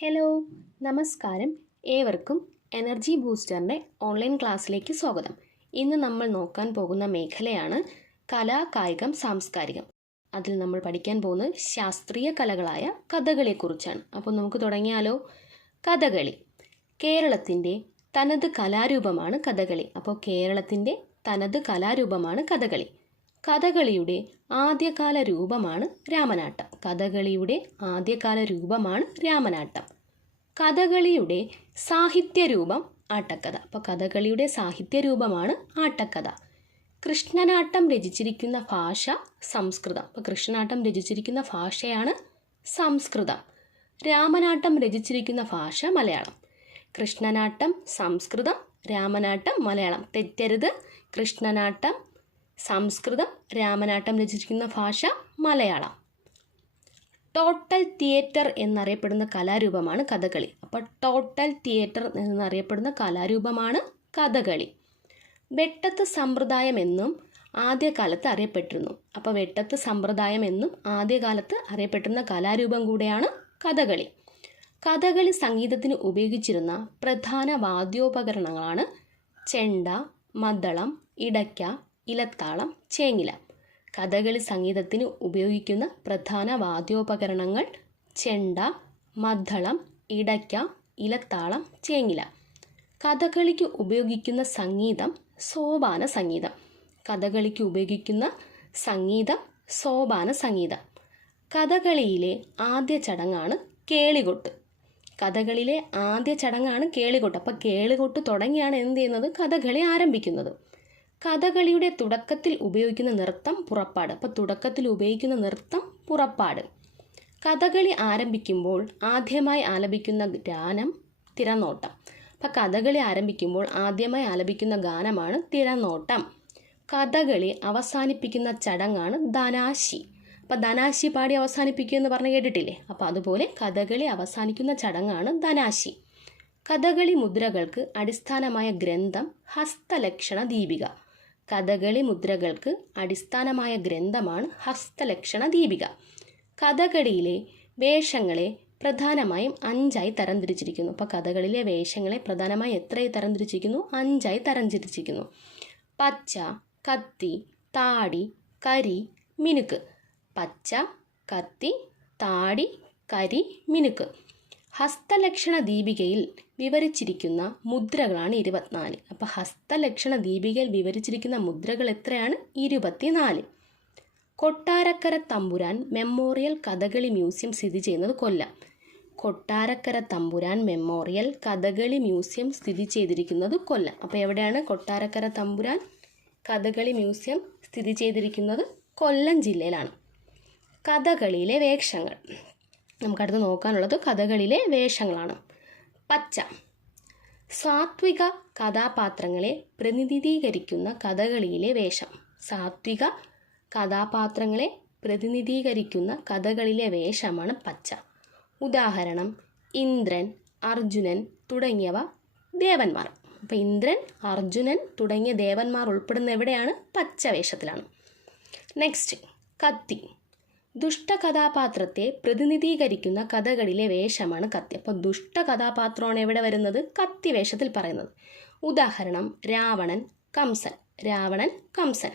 Hello നമസ്കാരം. ഏവർക്കും energy ബൂസ്റ്ററിന്റെ online ക്ലാസ്സിലേക്ക് സ്വാഗതം. ഇന്ന് നമ്മൾ നോക്കാൻ പോകുന്ന മേഖലയാണ് കലാ കായികം സാംസ്കാരികം. അതിൽ നമ്മൾ പഠിക്കാൻ പോകുന്നത് ശാസ്ത്രീയ കലകളായ കഥകളിയെക്കുറിച്ചാണ്. അപ്പോൾ നമുക്ക് തുടങ്ങിയാലോ? കഥകളി. കേരളത്തിന്റെ തനത് കലാരൂപമാണ് കഥകളി. അപ്പോൾ കേരളത്തിന്റെ തനത് കലാരൂപമാണ് കഥകളി. കഥകളിയുടെ ആദ്യകാല രൂപമാണ് രാമനാട്ടം. കഥകളിയുടെ ആദ്യകാല രൂപമാണ് രാമനാട്ടം. കഥകളിയുടെ സാഹിത്യ രൂപം ആട്ടക്കഥ. അപ്പോൾ കഥകളിയുടെ സാഹിത്യ രൂപമാണ് ആട്ടക്കഥ. കൃഷ്ണനാട്ടം രചിച്ചിരിക്കുന്ന ഭാഷ സംസ്കൃതം. അപ്പോൾ കൃഷ്ണനാട്ടം രചിച്ചിരിക്കുന്ന ഭാഷയാണ് സംസ്കൃതം. രാമനാട്ടം രചിച്ചിരിക്കുന്ന ഭാഷ മലയാളം. കൃഷ്ണനാട്ടം സംസ്കൃതം രാമനാട്ടം മലയാളം. തെറ്റരുത്. കൃഷ്ണനാട്ടം സംസ്കൃതം രാമനാട്ടം രചിച്ചിരിക്കുന്ന ഭാഷ മലയാളം. ടോട്ടൽ തിയേറ്റർ എന്നറിയപ്പെടുന്ന കലാരൂപമാണ് കഥകളി. അപ്പോൾ ടോട്ടൽ തിയേറ്റർ എന്നറിയപ്പെടുന്ന കലാരൂപമാണ് കഥകളി. വെട്ടത്ത് സമ്പ്രദായം എന്നും ആദ്യകാലത്ത് അറിയപ്പെട്ടിരുന്നു. അപ്പോൾ വെട്ടത്ത് സമ്പ്രദായം എന്നും ആദ്യകാലത്ത് അറിയപ്പെട്ടിരുന്ന കലാരൂപം കൂടെയാണ് കഥകളി. കഥകളി സംഗീതത്തിന് ഉപയോഗിച്ചിരുന്ന പ്രധാന വാദ്യോപകരണങ്ങളാണ് ചെണ്ട മദ്ദളം ഇടയ്ക്ക ഇലത്താളം ചേങ്ങില. കഥകളി സംഗീതത്തിന് ഉപയോഗിക്കുന്ന പ്രധാന വാദ്യോപകരണങ്ങൾ ചെണ്ട മദ്ദളം ഇടയ്ക്ക ഇലത്താളം ചേങ്ങില. കഥകളിക്ക് ഉപയോഗിക്കുന്ന സംഗീതം സോപാന സംഗീതം. കഥകളിക്ക് ഉപയോഗിക്കുന്ന സംഗീതം സോപാന സംഗീതം. കഥകളിയിലെ ആദ്യ ചടങ്ങാണ് കേളികൊട്ട്. കഥകളിലെ ആദ്യ ചടങ്ങാണ് കേളികൊട്ട്. അപ്പോൾ കേളികൊട്ട് തുടങ്ങിയാണ് എന്ത് ചെയ്യുന്നത്? കഥകളി ആരംഭിക്കുന്നത്. കഥകളിയുടെ തുടക്കത്തിൽ ഉപയോഗിക്കുന്ന നൃത്തം പുറപ്പാട്. അപ്പോൾ തുടക്കത്തിൽ ഉപയോഗിക്കുന്ന നൃത്തം പുറപ്പാട്. കഥകളി ആരംഭിക്കുമ്പോൾ ആദ്യമായി ആലപിക്കുന്ന ഗാനം തിരനോട്ടം. അപ്പം കഥകളി ആരംഭിക്കുമ്പോൾ ആദ്യമായി ആലപിക്കുന്ന ഗാനമാണ് തിരനോട്ടം. കഥകളി അവസാനിപ്പിക്കുന്ന ചടങ്ങാണ് ധനാശി. അപ്പം ധനാശി പാടി അവസാനിപ്പിക്കുക എന്ന് പറഞ്ഞ് കേട്ടിട്ടില്ലേ? അപ്പോൾ അതുപോലെ കഥകളി അവസാനിക്കുന്ന ചടങ്ങാണ് ധനാശി. കഥകളി മുദ്രകൾക്ക് അടിസ്ഥാനമായ ഗ്രന്ഥം ഹസ്തലക്ഷണ ദീപിക. കഥകളി മുദ്രകൾക്ക് അടിസ്ഥാനമായ ഗ്രന്ഥമാണ് ഹസ്തലക്ഷണ ദീപിക. കഥകളിയിലെ വേഷങ്ങളെ പ്രധാനമായും അഞ്ചായി തരംതിരിച്ചിരിക്കുന്നു. അപ്പോൾ കഥകളിലെ വേഷങ്ങളെ പ്രധാനമായി എത്രയായി തരംതിരിച്ചിരിക്കുന്നു? അഞ്ചായി തരംതിരിച്ചിരിക്കുന്നു. പച്ച കത്തി താടി കരി മിനുക്ക്. പച്ച കത്തി താടി കരി മിനുക്ക്. ഹസ്തലക്ഷണ ദീപികയിൽ വിവരിച്ചിരിക്കുന്ന മുദ്രകളാണ് ഇരുപത്തിനാല്. അപ്പോൾ ഹസ്തലക്ഷണ ദീപികയിൽ വിവരിച്ചിരിക്കുന്ന മുദ്രകൾ എത്രയാണ്? ഇരുപത്തിനാല്. കൊട്ടാരക്കര തമ്പുരാൻ മെമ്മോറിയൽ കഥകളി മ്യൂസിയം സ്ഥിതി ചെയ്യുന്നത് കൊല്ലം. കൊട്ടാരക്കര തമ്പുരാൻ മെമ്മോറിയൽ കഥകളി മ്യൂസിയം സ്ഥിതി ചെയ്തിരിക്കുന്നത് കൊല്ലം. അപ്പോൾ എവിടെയാണ് കൊട്ടാരക്കര തമ്പുരാൻ കഥകളി മ്യൂസിയം സ്ഥിതി ചെയ്തിരിക്കുന്നത്? കൊല്ലം ജില്ലയിലാണ്. കഥകളിയിലെ വേഷങ്ങൾ. നമുക്കടുത്ത് നോക്കാനുള്ളത് കഥകളിലെ വേഷങ്ങളാണ്. പച്ച. സാത്വിക കഥാപാത്രങ്ങളെ പ്രതിനിധീകരിക്കുന്ന കഥകളിയിലെ വേഷം. സാത്വിക കഥാപാത്രങ്ങളെ പ്രതിനിധീകരിക്കുന്ന കഥകളിലെ വേഷമാണ് പച്ച. ഉദാഹരണം ഇന്ദ്രൻ അർജുനൻ തുടങ്ങിയവ ദേവന്മാർ. അപ്പോൾ ഇന്ദ്രൻ അർജുനൻ തുടങ്ങിയ ദേവന്മാർ ഉൾപ്പെടുന്ന എവിടെയാണ്? പച്ച വേഷത്തിലാണ്. നെക്സ്റ്റ് കത്തി. ദുഷ്ടകഥാപാത്രത്തെ പ്രതിനിധീകരിക്കുന്ന കഥകളിലെ വേഷമാണ് കത്തി. അപ്പോൾ ദുഷ്ട കഥാപാത്രമാണ് എവിടെ വരുന്നത്? കത്തി വേഷത്തിൽ പറയുന്നത്. ഉദാഹരണം രാവണൻ കംസൻ. രാവണൻ കംസൻ.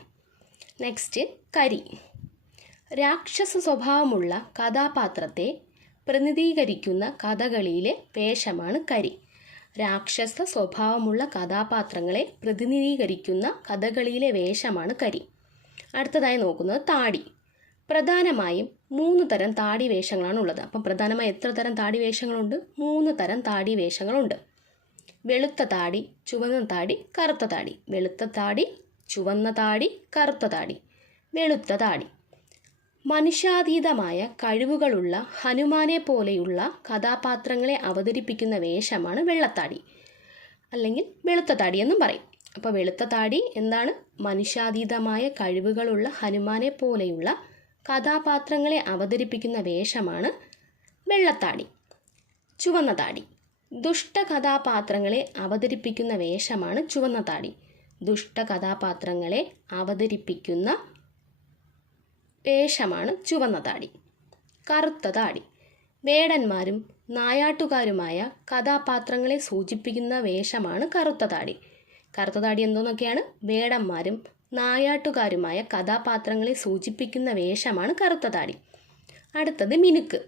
നെക്സ്റ്റ് കരി. രാക്ഷസ സ്വഭാവമുള്ള കഥാപാത്രത്തെ പ്രതിനിധീകരിക്കുന്ന കഥകളിയിലെ വേഷമാണ് കരി. രാക്ഷസ സ്വഭാവമുള്ള കഥാപാത്രങ്ങളെ പ്രതിനിധീകരിക്കുന്ന കഥകളിയിലെ വേഷമാണ് കരി. അടുത്തതായി നോക്കുന്നത് താടി. പ്രധാനമായും മൂന്ന് തരം താടി വേഷങ്ങളാണ് ഉള്ളത് അപ്പം പ്രധാനമായും എത്ര തരം താടി വേഷങ്ങളുണ്ട്? മൂന്ന് തരം താടി വേഷങ്ങളുണ്ട്. വെളുത്ത താടി ചുവന്ന താടി കറുത്ത താടി. വെളുത്ത താടി ചുവന്ന താടി കറുത്ത താടി. വെളുത്ത താടി. മനുഷ്യാതീതമായ കഴിവുകളുള്ള ഹനുമാനെ പോലെയുള്ള കഥാപാത്രങ്ങളെ അവതരിപ്പിക്കുന്ന വേഷമാണ് വെള്ളത്താടി. അല്ലെങ്കിൽ വെളുത്ത താടി എന്നും പറയും. അപ്പോൾ വെളുത്ത താടി എന്താണ്? മനുഷ്യാതീതമായ കഴിവുകളുള്ള ഹനുമാനെ പോലെയുള്ള കഥാപാത്രങ്ങളെ അവതരിപ്പിക്കുന്ന വേഷമാണ് വെള്ളത്താടി ചുവന്ന താടി ദുഷ്ട കഥാപാത്രങ്ങളെ അവതരിപ്പിക്കുന്ന വേഷമാണ് ചുവന്ന താടി ദുഷ്ട കഥാപാത്രങ്ങളെ അവതരിപ്പിക്കുന്ന വേഷമാണ് ചുവന്ന താടി കറുത്ത താടി വേടന്മാരും നായാട്ടുകാരുമായ കഥാപാത്രങ്ങളെ സൂചിപ്പിക്കുന്ന വേഷമാണ് കറുത്ത താടി കറുത്ത താടി എന്തോന്നൊക്കെയാണ്? വേടന്മാരും നായാട്ടുകാരുമായ കഥാപാത്രങ്ങളെ സൂചിപ്പിക്കുന്ന വേഷമാണ് കറുത്ത താടി. അടുത്തത് മിനുക്ക്.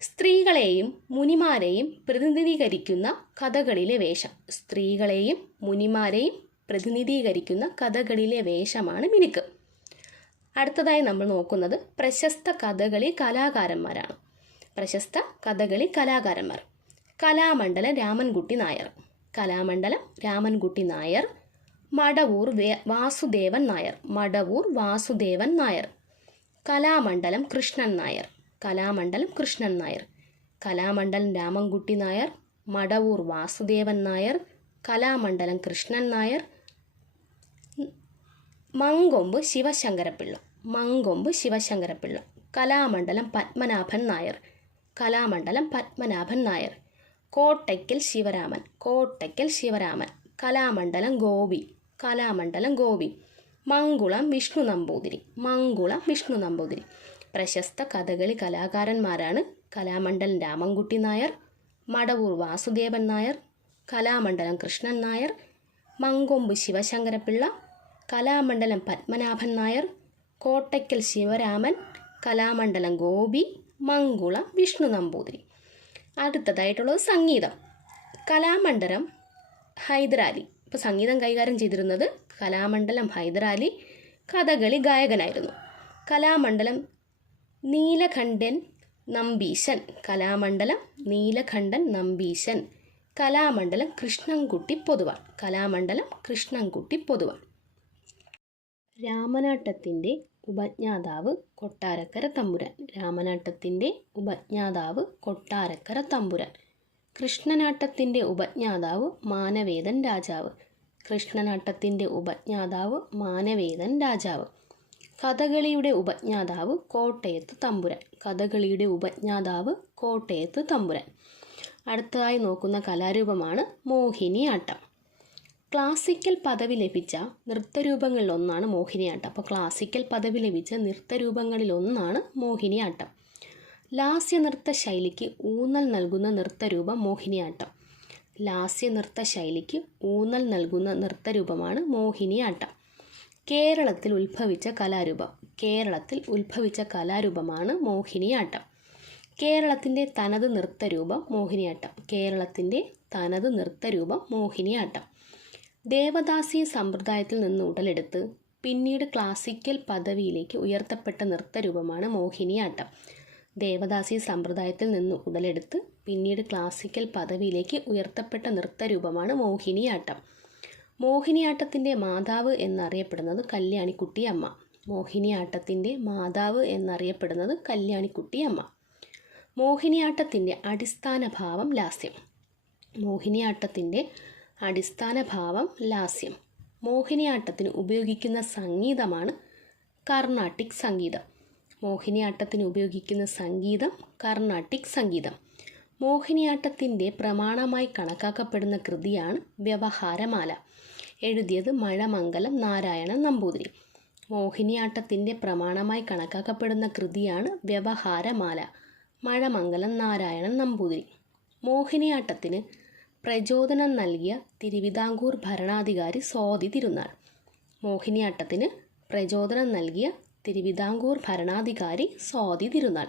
സ്ത്രീകളെയും മുനിമാരെയും പ്രതിനിധീകരിക്കുന്ന കഥകളിലെ വേഷം. സ്ത്രീകളെയും മുനിമാരെയും പ്രതിനിധീകരിക്കുന്ന കഥകളിലെ വേഷമാണ് മിനുക്ക്. അടുത്തതായി നമ്മൾ നോക്കുന്നത് പ്രശസ്ത കഥകളി കലാകാരന്മാരാണ്. പ്രശസ്ത കഥകളി കലാകാരന്മാർ. കലാമണ്ഡലം രാമൻകുട്ടി നായർ. കലാമണ്ഡലം രാമൻകുട്ടി നായർ മടവൂർ വാസുദേവൻ നായർ. മടവൂർ വാസുദേവൻ നായർ. കലാമണ്ഡലം കൃഷ്ണൻ നായർ. കലാമണ്ഡലം കൃഷ്ണൻ നായർ. കലാമണ്ഡലം രാമൻകുട്ടി നായർ. മടവൂർ വാസുദേവൻ നായർ. കലാമണ്ഡലം കൃഷ്ണൻ നായർ. മങ്കൊമ്പ് ശിവശങ്കരപ്പിള്ള. മങ്കൊമ്പ് ശിവശങ്കരപ്പിള്ള. കലാമണ്ഡലം പത്മനാഭൻ നായർ. കലാമണ്ഡലം പത്മനാഭൻ നായർ. കോട്ടയ്ക്കൽ ശിവരാമൻ. കോട്ടയ്ക്കൽ ശിവരാമൻ. കലാമണ്ഡലം ഗോപി. കലാമണ്ഡലം ഗോപി. മംഗുളം വിഷ്ണു നമ്പൂതിരി. മംഗുളം വിഷ്ണു നമ്പൂതിരി. പ്രശസ്ത കഥകളി കലാകാരന്മാരാണ് കലാമണ്ഡലം രാമൻകുട്ടി നായർ മടവൂർ വാസുദേവൻ നായർ കലാമണ്ഡലം കൃഷ്ണൻ നായർ മങ്കൊമ്പ് ശിവശങ്കരപ്പിള്ള കലാമണ്ഡലം പത്മനാഭൻ നായർ കോട്ടയ്ക്കൽ ശിവരാമൻ കലാമണ്ഡലം ഗോപി മങ്കുളം വിഷ്ണു നമ്പൂതിരി. അടുത്തതായിട്ടുള്ളത് സംഗീതം. കലാമണ്ഡലം ഹൈദരാലി. ഇപ്പോൾ സംഗീതം കൈകാര്യം ചെയ്തിരുന്നത് കലാമണ്ഡലം ഹൈദരാലി കഥകളി ഗായകനായിരുന്നു. കലാമണ്ഡലം നീലകണ്ഠൻ നമ്പീശൻ. കലാമണ്ഡലം നീലകണ്ഠൻ നമ്പീശൻ. കലാമണ്ഡലം കൃഷ്ണൻകുട്ടി പൊതുവാൾ കലാമണ്ഡലം കൃഷ്ണൻകുട്ടി പൊതുവാൾ രാമനാട്ടത്തിന്റെ ഉപജ്ഞാതാവ് കൊട്ടാരക്കര തമ്പുരാൻ. രാമനാട്ടത്തിന്റെ ഉപജ്ഞാതാവ് കൊട്ടാരക്കര തമ്പുരാൻ. കൃഷ്ണനാട്ടത്തിന്റെ ഉപജ്ഞാതാവ് മാനവേദൻ രാജാവ്. കൃഷ്ണനാട്ടത്തിന്റെ ഉപജ്ഞാതാവ് മാനവേദൻ രാജാവ്. കഥകളിയുടെ ഉപജ്ഞാതാവ് കോട്ടയത്ത് തമ്പുരാൻ. കഥകളിയുടെ ഉപജ്ഞാതാവ് കോട്ടയത്ത് തമ്പുരാൻ. അടുത്തതായി നോക്കുന്ന കലാരൂപമാണ് മോഹിനിയാട്ടം. ക്ലാസിക്കൽ പദവി ലഭിച്ച നൃത്തരൂപങ്ങളിലൊന്നാണ് മോഹിനിയാട്ടം. അപ്പോൾ ക്ലാസിക്കൽ പദവി ലഭിച്ച നൃത്തരൂപങ്ങളിലൊന്നാണ് മോഹിനിയാട്ടം. ലാസ്യ നൃത്ത ശൈലിക്ക് ഊന്നൽ നൽകുന്ന നൃത്തരൂപം മോഹിനിയാട്ടം. ലാസ്യ നൃത്ത ശൈലിക്ക് ഊന്നൽ നൽകുന്ന നൃത്തരൂപമാണ് മോഹിനിയാട്ടം. കേരളത്തിൽ ഉത്ഭവിച്ച കലാരൂപം. കേരളത്തിൽ ഉത്ഭവിച്ച കലാരൂപമാണ് മോഹിനിയാട്ടം. കേരളത്തിന്റെ തനത് നൃത്തരൂപം മോഹിനിയാട്ടം. കേരളത്തിന്റെ തനത് നൃത്തരൂപം മോഹിനിയാട്ടം. ദേവദാസി സമ്പ്രദായത്തിൽ നിന്ന് ഉടലെടുത്ത് പിന്നീട് ക്ലാസിക്കൽ പദവിയിലേക്ക് ഉയർത്തപ്പെട്ട നൃത്തരൂപമാണ് മോഹിനിയാട്ടം. ദേവദാസി സമ്പ്രദായത്തിൽ നിന്ന് ഉടലെടുത്ത് പിന്നീട് ക്ലാസിക്കൽ പദവിയിലേക്ക് ഉയർത്തപ്പെട്ട നൃത്തരൂപമാണ് മോഹിനിയാട്ടം. മോഹിനിയാട്ടത്തിന്റെ മാതാവ് എന്നറിയപ്പെടുന്നത് കല്യാണിക്കുട്ടിയമ്മ മോഹിനിയാട്ടത്തിന്റെ മാതാവ് എന്നറിയപ്പെടുന്നത് കല്യാണിക്കുട്ടിയമ്മ മോഹിനിയാട്ടത്തിന്റെ അടിസ്ഥാന ഭാവം ലാസ്യം. മോഹിനിയാട്ടത്തിന്റെ അടിസ്ഥാന ഭാവം ലാസ്യം. മോഹിനിയാട്ടത്തിന് ഉപയോഗിക്കുന്ന സംഗീതമാണ് കർണാട്ടിക് സംഗീതം. മോഹിനിയാട്ടത്തിന് ഉപയോഗിക്കുന്ന സംഗീതം കർണാട്ടിക് സംഗീതം. മോഹിനിയാട്ടത്തിന്റെ പ്രമാണമായി കണക്കാക്കപ്പെടുന്ന കൃതിയാണ് വ്യവഹാരമാല. എഴുതിയത് മഴമംഗലം നാരായണൻ നമ്പൂതിരി. മോഹിനിയാട്ടത്തിന്റെ പ്രമാണമായി കണക്കാക്കപ്പെടുന്ന കൃതിയാണ് വ്യവഹാരമാല. മഴമംഗലം നാരായണൻ നമ്പൂതിരി. മോഹിനിയാട്ടത്തിന് പ്രചോദനം നൽകിയ തിരുവിതാംകൂർ ഭരണാധികാരി സ്വാതി തിരുനാൾ. മോഹിനിയാട്ടത്തിന് പ്രചോദനം നൽകിയ തിരുവിതാംകൂർ ഭരണാധികാരി സ്വാതി തിരുനാൾ.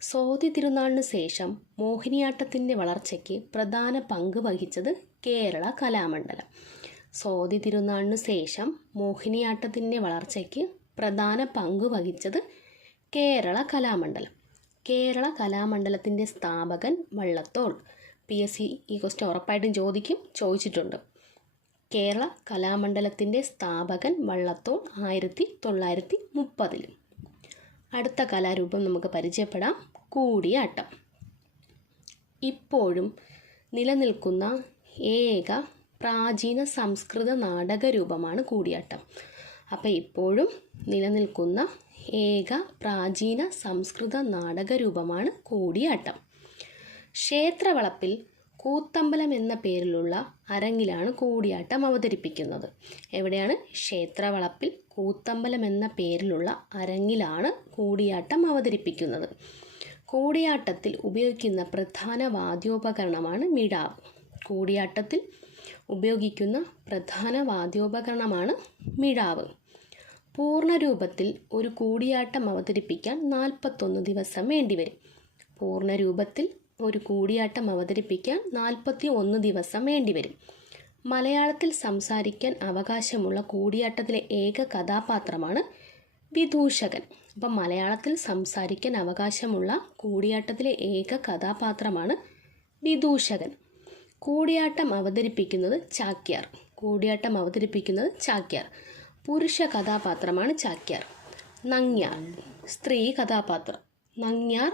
സ്വാതി തിരുനാളിന് ശേഷം മോഹിനിയാട്ടത്തിന്റെ വളർച്ചയ്ക്ക് പ്രധാന പങ്ക് വഹിച്ചത് കേരള കലാമണ്ഡലം. സ്വാതി തിരുനാളിന് ശേഷം മോഹിനിയാട്ടത്തിന്റെ വളർച്ചയ്ക്ക് പ്രധാന പങ്ക് വഹിച്ചത് കേരള കലാമണ്ഡലം. കേരള കലാമണ്ഡലത്തിന്റെ സ്ഥാപകൻ വള്ളത്തോൾ. പി. എസ്. സി. ഈ ക്വസ്റ്റ്യൻ ഉറപ്പായിട്ടും ചോദിക്കും ചോദിച്ചിട്ടുണ്ട്. കേരള കലാമണ്ഡലത്തിന്റെ സ്ഥാപകൻ വള്ളത്തോൾ ആയിരത്തി തൊള്ളായിരത്തി മുപ്പതിൽ അടുത്ത കലാരൂപം നമുക്ക് പരിചയപ്പെടാം. കൂടിയാട്ടം. ഇപ്പോഴും നിലനിൽക്കുന്ന ഏക പ്രാചീന സംസ്കൃത നാടകരൂപമാണ് കൂടിയാട്ടം. അപ്പോൾ ഇപ്പോഴും നിലനിൽക്കുന്ന ഏക പ്രാചീന സംസ്കൃത നാടകരൂപമാണ് കൂടിയാട്ടം. ക്ഷേത്രവളപ്പിൽ കൂത്തമ്പലം എന്ന പേരിലുള്ള അരങ്ങിലാണ് കൂടിയാട്ടം അവതരിപ്പിക്കുന്നത്. എവിടെയാണ്? ക്ഷേത്രവളപ്പിൽ കൂത്തമ്പലം എന്ന പേരിലുള്ള അരങ്ങിലാണ് കൂടിയാട്ടം അവതരിപ്പിക്കുന്നത്. കൂടിയാട്ടത്തിൽ ഉപയോഗിക്കുന്ന പ്രധാന വാദ്യോപകരണമാണ് മിടാവ് കൂടിയാട്ടത്തിൽ ഉപയോഗിക്കുന്ന പ്രധാന വാദ്യോപകരണമാണ് മിടാവ് പൂർണരൂപത്തിൽ ഒരു കൂടിയാട്ടം അവതരിപ്പിക്കാൻ നാൽപ്പത്തൊന്ന് ദിവസം വേണ്ടിവരും. പൂർണരൂപത്തിൽ ഒരു കൂടിയാട്ടം അവതരിപ്പിക്കാൻ നാൽപ്പത്തി ഒന്ന് ദിവസം വേണ്ടിവരും. മലയാളത്തിൽ സംസാരിക്കാൻ അവകാശമുള്ള കൂടിയാട്ടത്തിലെ ഏക കഥാപാത്രമാണ് വിദൂഷകൻ. അപ്പം മലയാളത്തിൽ സംസാരിക്കാൻ അവകാശമുള്ള കൂടിയാട്ടത്തിലെ ഏക കഥാപാത്രമാണ് വിദൂഷകൻ. കൂടിയാട്ടം അവതരിപ്പിക്കുന്നത് ചാക്യാർ. കൂടിയാട്ടം അവതരിപ്പിക്കുന്നത് ചാക്യാർ. പുരുഷ കഥാപാത്രമാണ് ചാക്യാർ. നങ്ങ്യാർ സ്ത്രീ കഥാപാത്രം. നങ്ങ്യാർ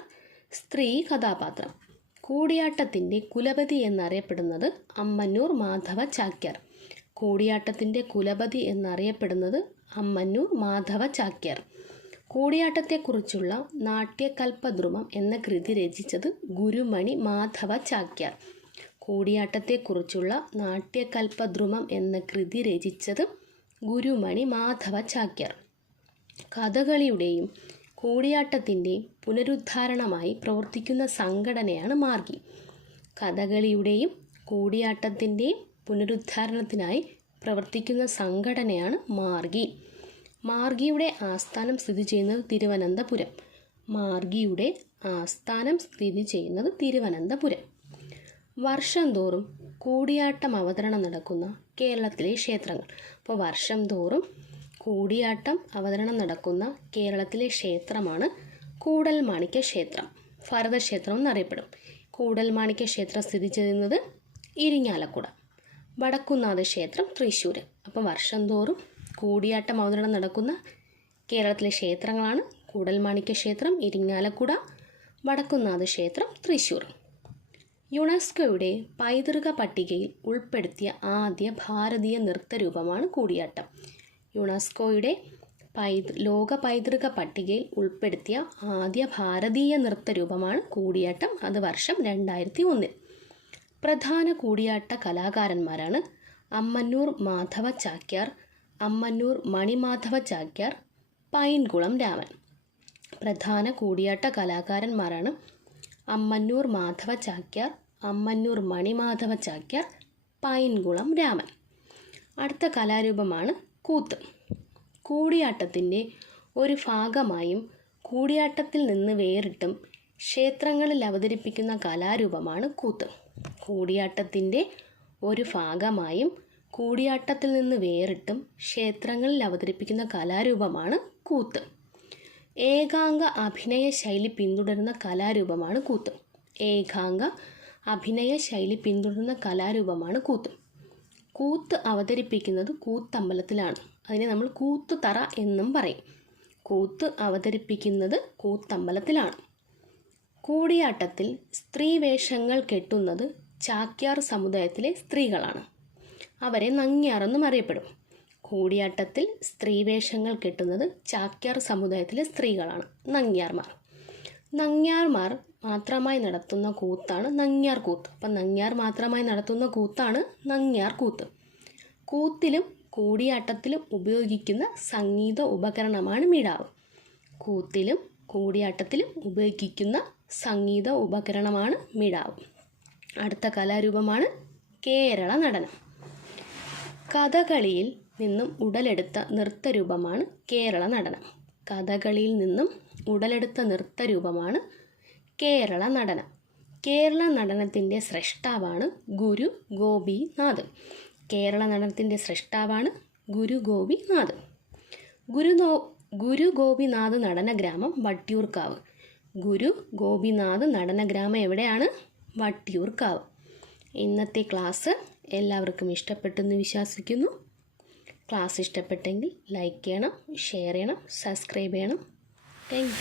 സ്ത്രീ കഥാപാത്രം. കൂടിയാട്ടത്തിന്റെ കുലപതി എന്നറിയപ്പെടുന്നത് അമ്മന്നൂർ മാധവ ചാക്യർ. കൂടിയാട്ടത്തിന്റെ കുലപതി എന്നറിയപ്പെടുന്നത് അമ്മന്നൂർ മാധവ ചാക്യർ. കൂടിയാട്ടത്തെക്കുറിച്ചുള്ള നാട്യകൽപ്പദ്രുമം എന്ന കൃതി രചിച്ചത് ഗുരുമണി മാധവ ചാക്യാർ. കൂടിയാട്ടത്തെക്കുറിച്ചുള്ള നാട്യകൽപ്പദ്രുമം എന്ന കൃതി രചിച്ചത് ഗുരുമണി മാധവ ചാക്യാർ. കഥകളിയുടെയും കൂടിയാട്ടത്തിന്റെയും പുനരുദ്ധാരണമായി പ്രവർത്തിക്കുന്ന സംഘടനയാണ് മാർഗി. കഥകളിയുടെയും കൂടിയാട്ടത്തിന്റെയും പുനരുദ്ധാരണത്തിനായി പ്രവർത്തിക്കുന്ന സംഘടനയാണ് മാർഗി. മാർഗിയുടെ ആസ്ഥാനം സ്ഥിതി ചെയ്യുന്നത് തിരുവനന്തപുരം. മാർഗിയുടെ ആസ്ഥാനം സ്ഥിതി ചെയ്യുന്നത് തിരുവനന്തപുരം. വർഷം തോറും കൂടിയാട്ടം അവതരണം നടക്കുന്ന കേരളത്തിലെ ക്ഷേത്രങ്ങൾ. അപ്പോൾ വർഷം തോറും കൂടിയാട്ടം അവതരണം നടക്കുന്ന കേരളത്തിലെ ക്ഷേത്രമാണ് കൂടൽമാണിക്യ ക്ഷേത്രം ഭരതക്ഷേത്രം എന്നറിയപ്പെടും. കൂടൽമാണിക്യ ക്ഷേത്രം സ്ഥിതി ചെയ്യുന്നത് ഇരിങ്ങാലക്കുട വടക്കുന്നാഥ ക്ഷേത്രം തൃശ്ശൂർ അപ്പം വർഷം തോറും കൂടിയാട്ടം അവതരണം നടക്കുന്ന കേരളത്തിലെ ക്ഷേത്രങ്ങളാണ് കൂടൽമാണിക്യ ക്ഷേത്രം ഇരിങ്ങാലക്കുട വടക്കുന്നാഥ ക്ഷേത്രം തൃശ്ശൂർ. യുണെസ്കോയുടെ പൈതൃക പട്ടികയിൽ ഉൾപ്പെടുത്തിയ ആദ്യ ഭാരതീയ നൃത്തരൂപമാണ് കൂടിയാട്ടം. യുനെസ്കോയുടെ പൈ ലോക പൈതൃക പട്ടികയിൽ ഉൾപ്പെടുത്തിയ ആദ്യ ഭാരതീയ നൃത്ത രൂപമാണ് കൂടിയാട്ടം. അത് വർഷം രണ്ടായിരത്തി ഒന്നിൽ പ്രധാന കൂടിയാട്ട കലാകാരന്മാരാണ് അമ്മന്നൂർ മാധവ ചാക്യാർ അമ്മന്നൂർ മണിമാധവ ചാക്യാർ പൈൻകുളം രാമൻ. പ്രധാന കൂടിയാട്ട കലാകാരന്മാരാണ് അമ്മന്നൂർ മാധവ ചാക്യാർ അമ്മന്നൂർ മണിമാധവ ചാക്യാർ പൈൻകുളം രാമൻ. അടുത്ത കലാരൂപമാണ് കൂത്ത്. കൂടിയാട്ടത്തിന്റെ ഒരു ഭാഗമായും കൂടിയാട്ടത്തിൽ നിന്ന് വേറിട്ടും ക്ഷേത്രങ്ങളിൽ അവതരിപ്പിക്കുന്ന കലാരൂപമാണ് കൂത്ത്. കൂടിയാട്ടത്തിന്റെ ഒരു ഭാഗമായും കൂടിയാട്ടത്തിൽ നിന്ന് വേറിട്ടും ക്ഷേത്രങ്ങളിൽ അവതരിപ്പിക്കുന്ന കലാരൂപമാണ് കൂത്ത്. ഏകാംഗ അഭിനയ ശൈലി പിന്തുടരുന്ന കലാരൂപമാണ് കൂത്ത്. ഏകാംഗ അഭിനയ ശൈലി പിന്തുടരുന്ന കലാരൂപമാണ് കൂത്ത്. കൂത്ത് അവതരിപ്പിക്കുന്നത് കൂത്തമ്പലത്തിലാണ്. അതിനെ നമ്മൾ കൂത്തുതറ എന്നും പറയും. കൂത്ത് അവതരിപ്പിക്കുന്നത് കൂത്തമ്പലത്തിലാണ്. കൂടിയാട്ടത്തിൽ സ്ത്രീ വേഷങ്ങൾ കെട്ടുന്നത് ചാക്യാർ സമുദായത്തിലെ സ്ത്രീകളാണ്. അവരെ നങ്ങ്യാറെന്നും അറിയപ്പെടും. കൂടിയാട്ടത്തിൽ സ്ത്രീവേഷങ്ങൾ കെട്ടുന്നത് ചാക്യാർ സമുദായത്തിലെ സ്ത്രീകളാണ്. നങ്ങ്യാർമാർ. നങ്ങ്യാർമാർ മാത്രമായി നടത്തുന്ന കൂത്താണ് നങ്ങ്യാർ കൂത്ത്. അപ്പം നങ്ങ്യാർ മാത്രമായി നടത്തുന്ന കൂത്താണ് നങ്ങ്യാർ കൂത്ത്. കൂത്തിലും കൂടിയാട്ടത്തിലും ഉപയോഗിക്കുന്ന സംഗീത ഉപകരണമാണ് മിടാവ്. കൂത്തിലും കൂടിയാട്ടത്തിലും ഉപയോഗിക്കുന്ന സംഗീത ഉപകരണമാണ് മിടാവ്. അടുത്ത കലാരൂപമാണ് കേരള നടനം. കഥകളിയിൽ നിന്നും ഉടലെടുത്ത നൃത്തരൂപമാണ് കേരള നടനം. കഥകളിയിൽ നിന്നും ഉടലെടുത്ത നൃത്തരൂപമാണ് കേരള നടനം. കേരള നടനത്തിന്റെ സ്രഷ്ടാവാണ് ഗുരു ഗോപിനാഥ് കേരള നടനത്തിന്റെ സൃഷ്ടാവാണ് ഗുരു ഗോപിനാഥ്. ഗുരുനോ ഗുരു ഗോപിനാഥ് നടനഗ്രാമം വട്ടിയൂർക്കാവ്. ഗുരു ഗോപിനാഥ് നടനഗ്രാമം എവിടെയാണ്? വട്ടിയൂർക്കാവ്. ഇന്നത്തെ ക്ലാസ് എല്ലാവർക്കും ഇഷ്ടപ്പെട്ടെന്ന് വിശ്വസിക്കുന്നു. ക്ലാസ് ഇഷ്ടപ്പെട്ടെങ്കിൽ ലൈക്ക് ചെയ്യണം ഷെയർ ചെയ്യണം സബ്സ്ക്രൈബ് ചെയ്യണം. താങ്ക്